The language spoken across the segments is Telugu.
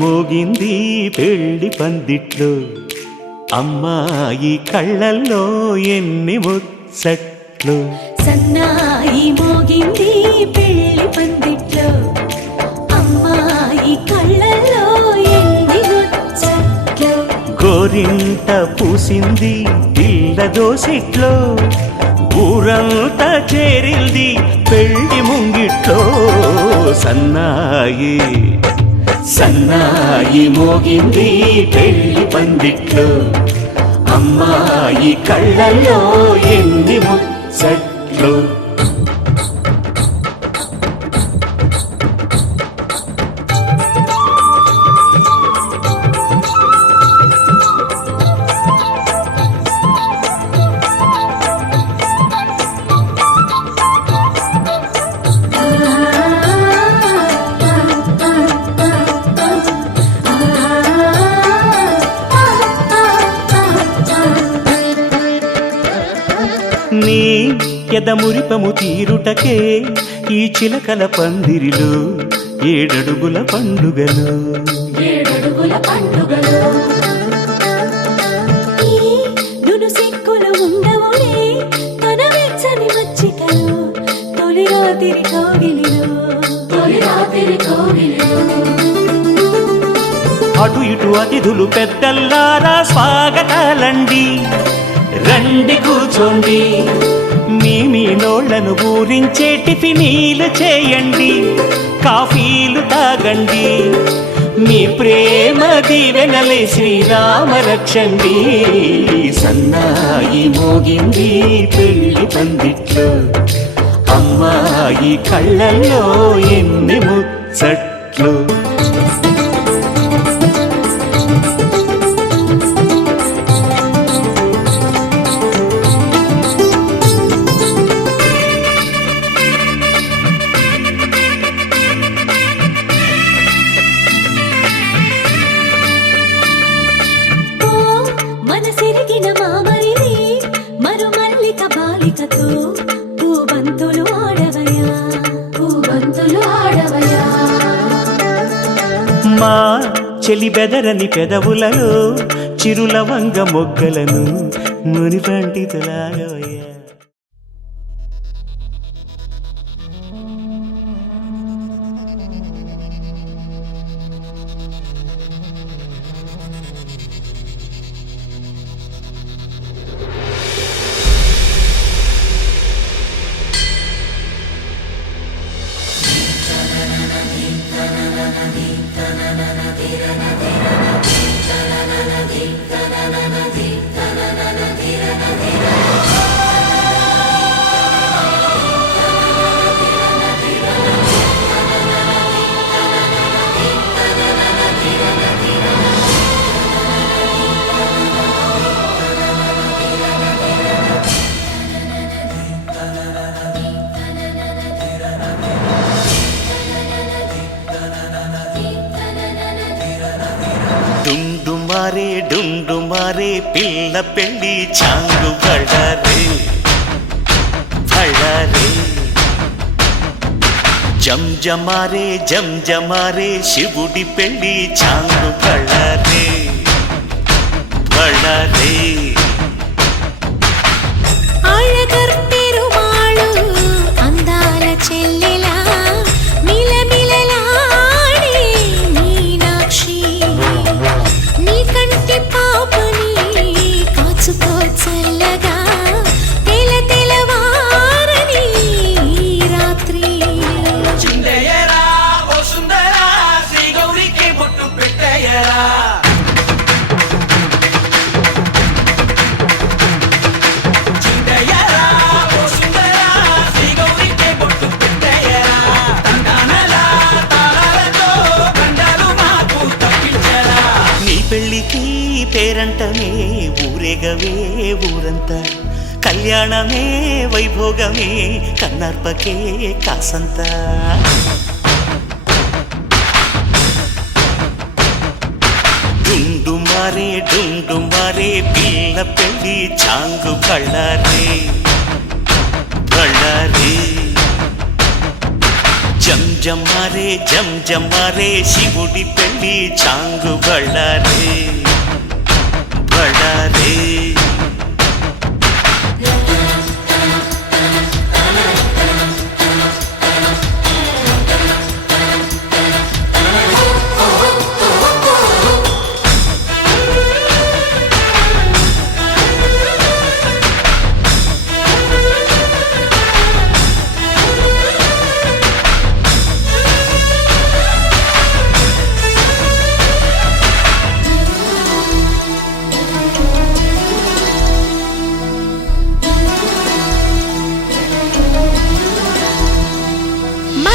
మోగింది పెళ్లి పందిట్లో, అమ్మాయి కళ్ళల్లో ఎన్ని ముచ్చట్లు. సన్నాయి మోగింది పెళ్లి పందిట్లో, అమ్మాయి కళ్ళల్లో ఎన్ని ముచ్చట్లు. గోరింట పూసింది పిల్ల దోసిట్లో, ఊరంతా చేరింది పెళ్లి ముంగిట్లో. సన్నాయి సన్నాయి మోగింది పెళ్లి పందిట్లో, అమ్మాయి కళ్ళల్లో ఎన్ని ముచ్చట్లు. నీ ఎదమురిపము తీరుటకే ఈ చిలకల పందిరిలో ఏడడుగుల పండుగలు. నును సిక్కులు ఉండవులే తన వెచ్చని మచ్చికలు, తొలి రాత్రి కోగిలిలో. అటు ఇటు అతిథులు పెద్దల్లారా స్వాగతాలండి, రండి కూర్చోండి. మీ నోళ్లను ఊరించే టిఫినీలు చేయండి, కాఫీలు తాగండి. మీ ప్రేమ దీవెనలే శ్రీరామ రక్షండి. సన్నాయి మోగింది పెళ్లి పందిట్లో, అమ్మాయి కళ్ళల్లో ఎన్ని ముచ్చట్లు. మనసిరిగిన మామరిది మరుమల్లిక బాలికతో పూబంతులు ఆడవయా. మా చెలి బెదరని పెదవులలో చిరులవంగ మొగ్గలను మునిపంటితలాగవయ్యా. డుండుమారే పిల్ల పెళ్ళి చాంగు బళ్ళారే. జంజమారే శివుడి పెళ్ళి చాంగు బళ్ళారే. అழగర్పెరుమాళు అందాల చెల్లెలా మిలమిలలాడే మీనాక్షి, నీ కంటి పాపని కాచుకో చల్లగా తెలవారని రాత్రి. చిందయ్యరా ఓ సుందరా, శ్రీ గౌరికి బొట్టు పెట్టయ్యరా. పెళ్ళికి పేరంటమే ఊరేగవే ఊరంతా, కళ్యాణమే వైభోగమే కన్నార్పకే కాసంతా. డుండుమారే పిల్ల పెళ్ళి చాంగు బళ్ళారే. జంజమ్మారే జంజమ్మారే శివుడి పెళ్ళి చాంగు బళ్ళారే బళ్ళారే.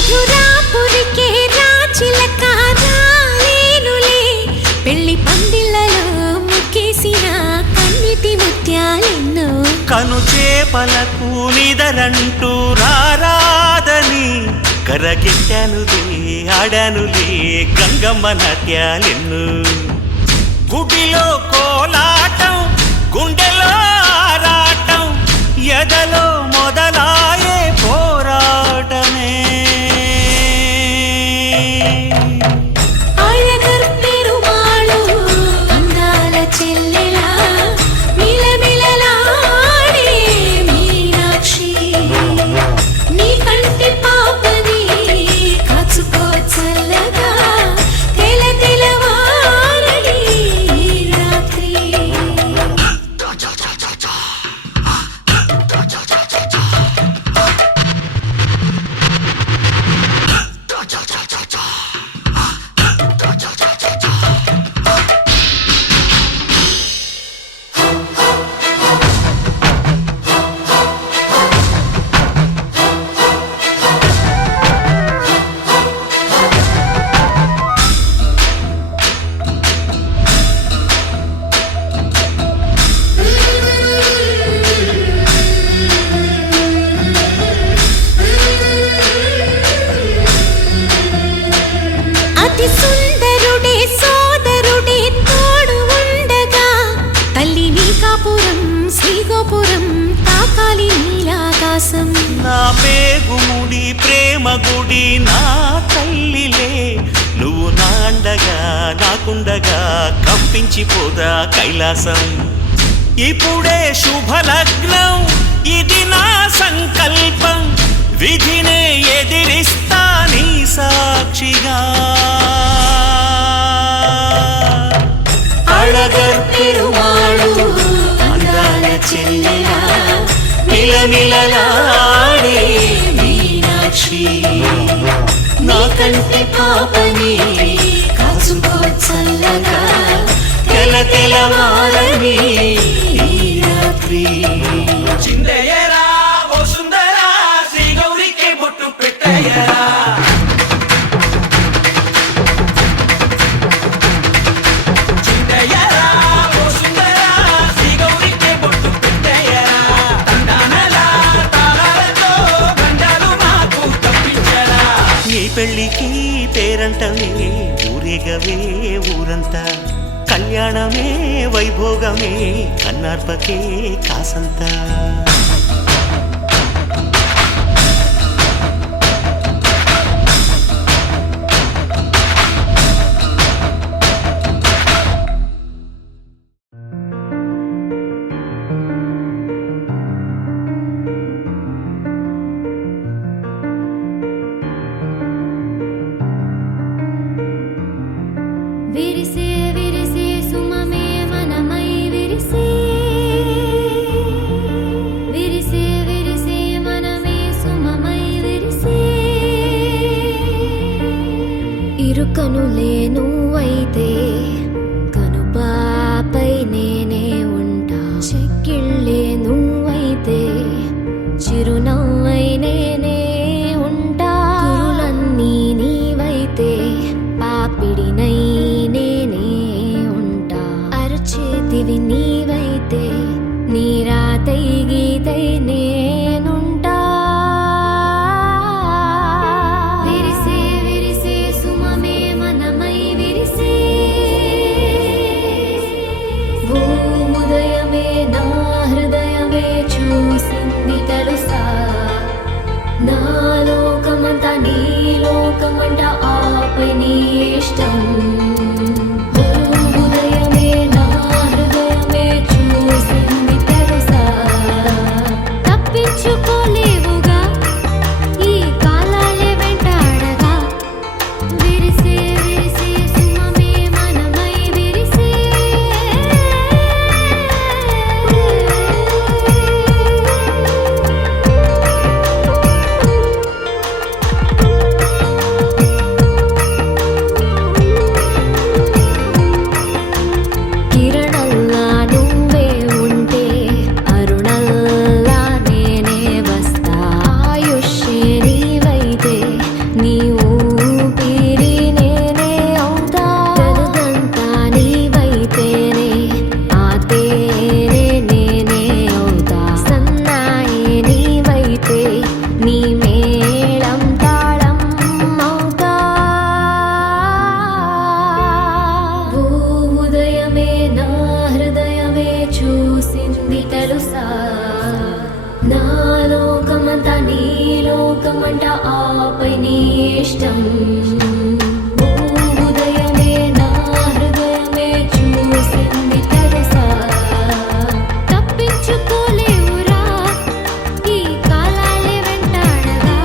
మధురాపురికే రాచిలక రాలేనులే పెళ్లి పందిళ్ళలో ముక్కేసిన కన్నిటి ముత్యాలెన్నో. కను చేపలకు నిదరంటూ రారాదని కరగెట్టానులే ఆడానులే గంగమ్మ నాట్యాలెన్ను. గుడిలో కోలాటం గుండెలో ఆరాటం ఎదలో మొదలాయే పోరాటమే. అళగర్ పెరుమాళు అందాల చెల్లెలా మిలమిలలాడే మీనాక్షి నీ కంటి పాపని కాచుకో చల్లగా తెల తెలవారని రాత్రి. అతి సుందరుడే సోదరుడే తోడు ఉండగా తల్లి నీ కాపురం శ్రీగోపురం తాకాలి నీలాకాశం. నా పేగుముడి ప్రేమ గుడి నా తల్లిలే నువ్వు నాండగా నాకుండగా కంపించిపోదా కైలాసం. ఇప్పుడే శుభలగ్నం ఇది నా సంకల్పం విధినే ఎదిరిస్తా నీ సాక్షిగా. అళగర్ పెరుమాళు అందాల చెల్లెలా మిలమిలలాడే మీనాక్షి నా కంటి పాపని కాచుకో చల్లగా తెల తెలవారని రాత్రి. చిందయ్యరా ఓ సుందరా శ్రీ గౌరికి బొట్టు పెట్టయ్యరా. చిందయ్యరా ఓ సుందరా శ్రీ గౌరికి బొట్టు పెట్టయ్యరా. తండానలా తాళాలతో గండాలు మాకు తప్పించరా. నీ పెళ్ళికి పేరంటమే ఊరేగవే ఊరంతా కళ్యాణమే వైభోగమే కన్నార్పకే కాసంతా. విరిసే విరిసే సుమమే మనమై విరిసే విరిసే విరిసే మనమే సుమమై విరిసే. ఇరుకనులే నువ్వైతే కనుపాపై నేనే ఉంటా. చెక్కిళ్ళే నువ్వైతే చిరునవ్వై నేనే ఉంటా. కురులన్నీ నీవైతే పాపిడినై నేనే ఉంటా. అరచేతివి నీవైతే నీరాతై గీతై నేనుంటా. విరిసే విరిసే సుమమే మనమై విరిసే భూముదయమే నా హృదయమే చూసింది తెలుసా. నా లోకమంతా నీలో లోకమంట ఆపై నీ ఇష్టం ఉదయమే నా హృదయమే చూసింది తెలుసా తప్పించుకోలేవుగా ఈ కాలాలే వెంటాడగా విరిసే విరిసే సుమమే మనమై విరిసే కిరణల్లా నువ్వే ఉంటే అరుణల్లా నేనే వస్తా ఆయుష్యే నీవైతే నీ ఊపిరి నేనే అవుతా తెలుగంతా నీవైతేనే ఆ తేనే నేనే అవుతా సన్నాయి నీవైతే నీ మేళం తాళం అవుతా ఓ ఉదయమే నా హృదయమే చూసింది తెలుసా నా లోకమంతా నీ లోకమంట ఆపై నీ ఇష్టం ఓ ఉదయమే నా హృదయమే చూసింది తెలుసా తప్పించుకోలేవురా ఈ కాలాలే వెంటాడగా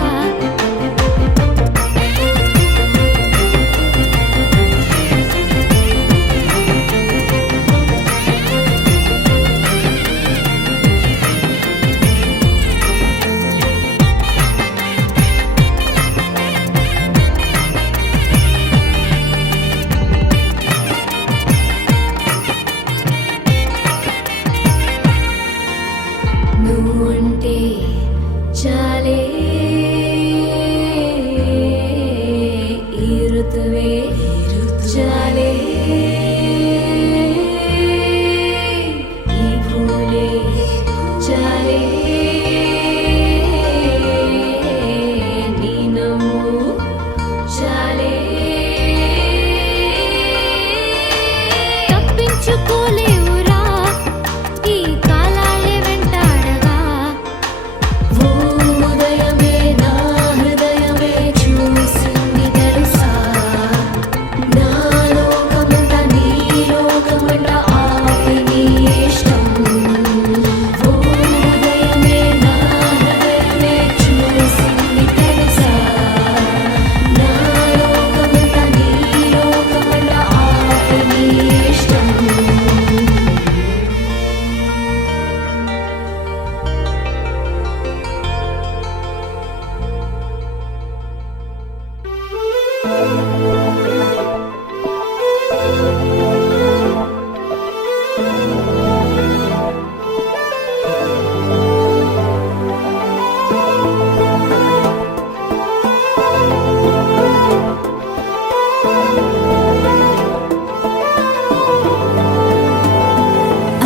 నువ్వుంటే చాలే ఈ ఋతువే చాలే ఈ పూలే చాలే నీ నవ్వు చాలే తప్పించుకోలేవురా ఈ కాలాలే వెంటాడగా ఓ ఉదయమే నా హృదయమే చూసింది తెలుసా నా లోకమంట నీ లోకమంట ఆపై నీ ఇష్టం ఓ ఉదయమే నా హృదయమే చూసింది తెలుసా నా లోకమంట నీ లోకమంట ఆపై నీ ఇష్టం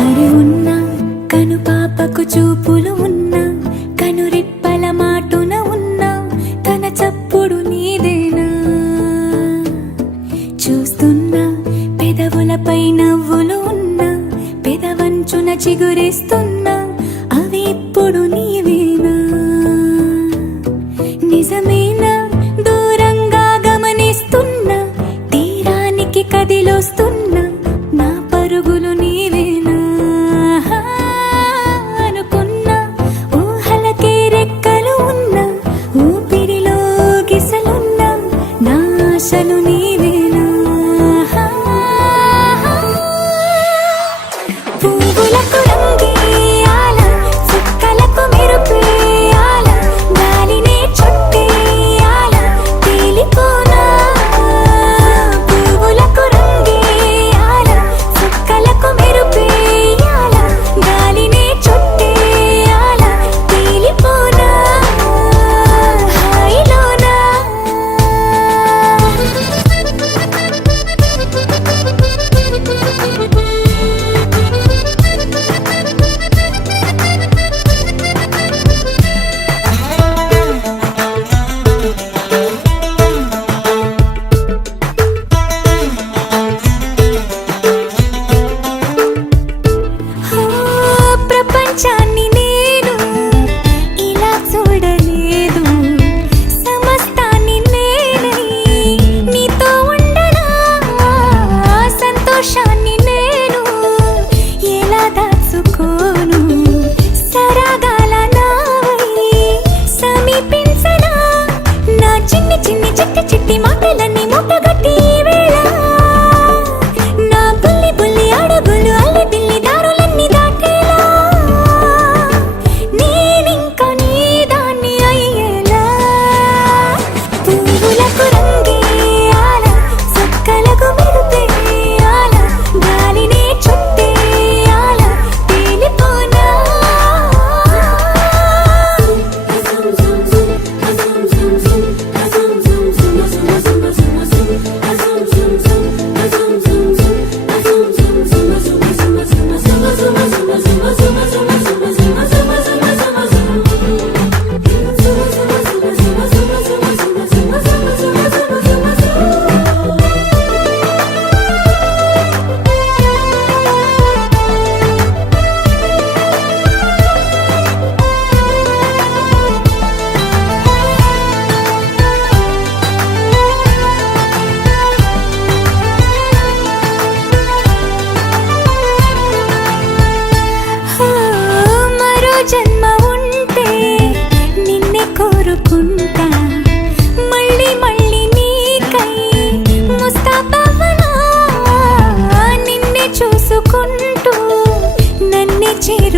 అరి ఉన్నా కను పాపకు చూపులు ఉన్నా కను రిప్పల మాటున ఉన్నా తన చప్పుడు నీదేనా చూస్తున్నా పెదవులపై నవ్వులు ఉన్నా పెదవంచున చిగురిస్తున్నా అవి ఇప్పుడు నీవేనా నిజమేనా దూరంగా గమనిస్తున్నా తీరానికి కదిలొస్తున్నా నా పరుగులు నీవేనా అనుకున్నా ఊహలకే రెక్కలు ఉన్నా ఊపిరిలో గిసలున్నా నా ఆశలు నీవేనా పువ్వులకు రంగేయాల చుక్కలకు మెరుపేయాల గాలినే చుట్టేయాల తేలిపోనా పువ్వులకు రంగేయాల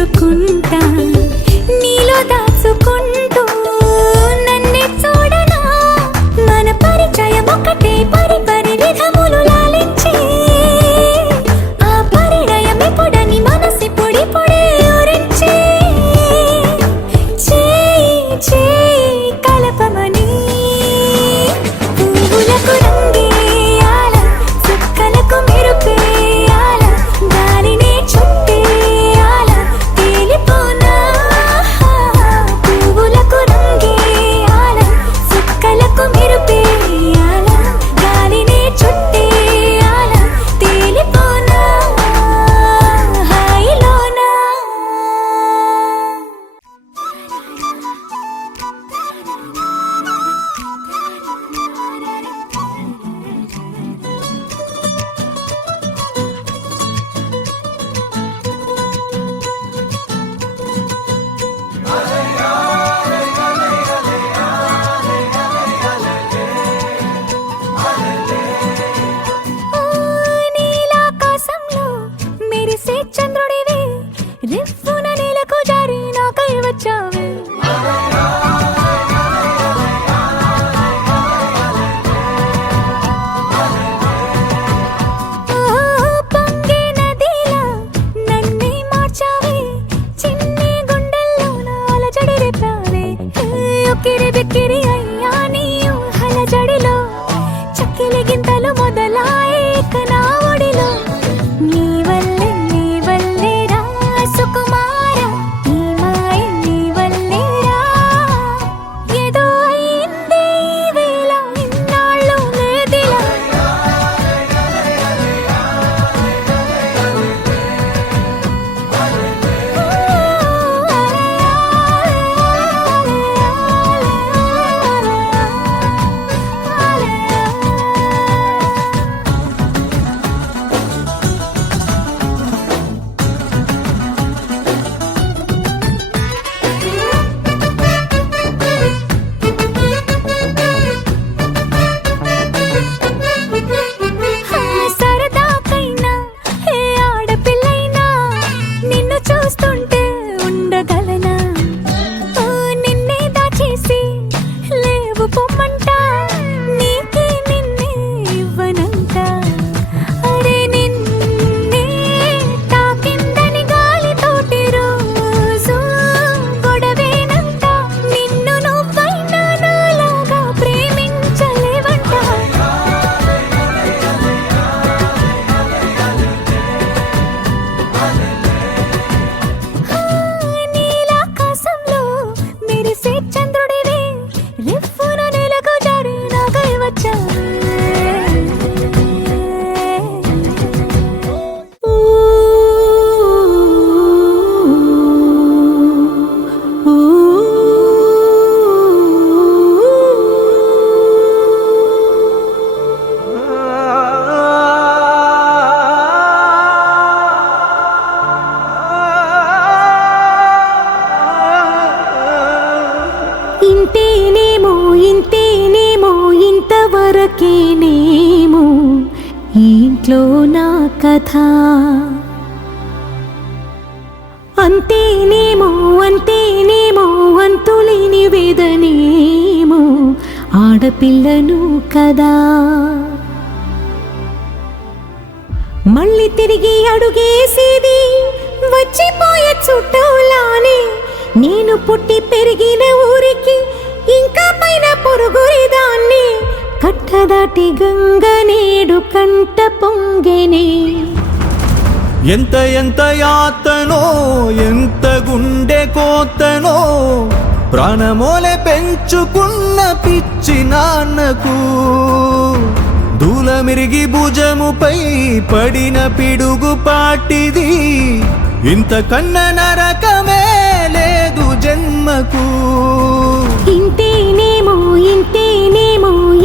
చేరుకుంటా నీలో దాచుకుంటూ నన్నే చూడనా మన పరిచయం ఒకటే పరిపరి విధములు లాలించి ఆ పరిణయం ఎప్పుడని మనసి పొడి పొడి ఊరించి చేయి కలపమని పువ్వులకు రంగేయాల చుక్కలకు మెరుపేయాల గాలినే చుట్టేయాల తేలిపోనా పువ్వులకు రంగేయాల చుక్కలకు మెరుపేయాల గాలినే చుట్టేయాల తేలిపోనా హాయిలోనా నీలాకాశంలో మెరిసే చంద్రుడివి రిఫ్ఫున నేలకు జారి నాకై వచ్చావే పొంగే నదిలా నన్నే మార్చావే చిన్ని గుండెల్లోన అలజడి రేపావే ఉక్కిరి బిక్కిరి అయ్యా నీ ఊహల జడిలో చక్కెలి గింతలు మొదలాయే నా ఒడిలో నీ వల్లే రా సుకుమార ఈ మాయ నీ వల్లే రా ఏదో అయిందే ఈ వేళ ఇన్నాళ్ళు లేదిలా సరదాకైనా ఏ ఆడపిల్లైనా నిన్ను చూస్తుంటే ఉండగలనా నిన్నే దాచేసి లేవు పొమ్మంట నీకే నిన్నే ఇవ్వనంట అరే నిన్నే తాకిందని గాలితోటి రోజు గొడవేనంట నిన్ను నువ్వైనా నాలాగా ప్రేమించలేవంట నీలాకాశంలో మెరిసే చంద్రుడివి రిఫ్ఫున నేలకు జారి నాకై వచ్చావే ఇంతేనేమో ఇంతవరకేనేమో ఈ ఇంట్లో నా కథ అంతేనేమో అంతులేని వేదనేమో ఆడపిల్లను కదా మళ్ళీ తిరిగి అడుగేసేది వచ్చిపోయే చుట్టూలానే నేను పుట్టి పెరిగిన ఊరికి ఇంకా పైన పొరుగురిదాన్ని కట్టదాటి గంగ నేడు కంట పొంగెనే ఎంత యాతనో ఎంత గుండె కోతనో ప్రాణమోలే పెంచుకున్న పిచ్చి నాన్నకు దూలమిరిగి భుజముపై పడిన పిడుగు పాటిది ఇంతకన్న నరకమే లేదు జన్మకు ఇంతేనేమో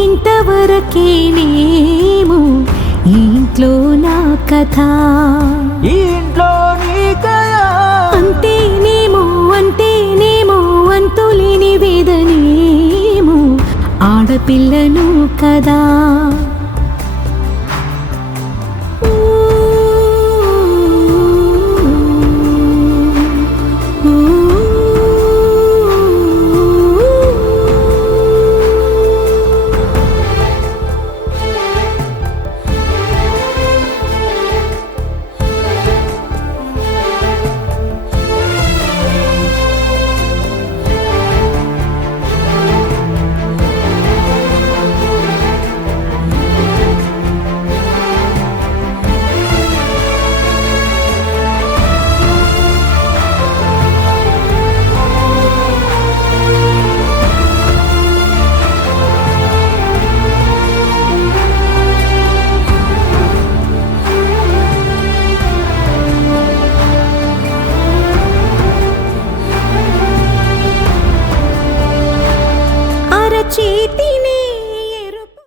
ఇంతవరకేనేమో ఈ ఇంట్లో నా కథ ఈ ఇంట్లో నీ కథ అంతేనేమో అంతులేని వేదనేమో ఆడపిల్లను కదా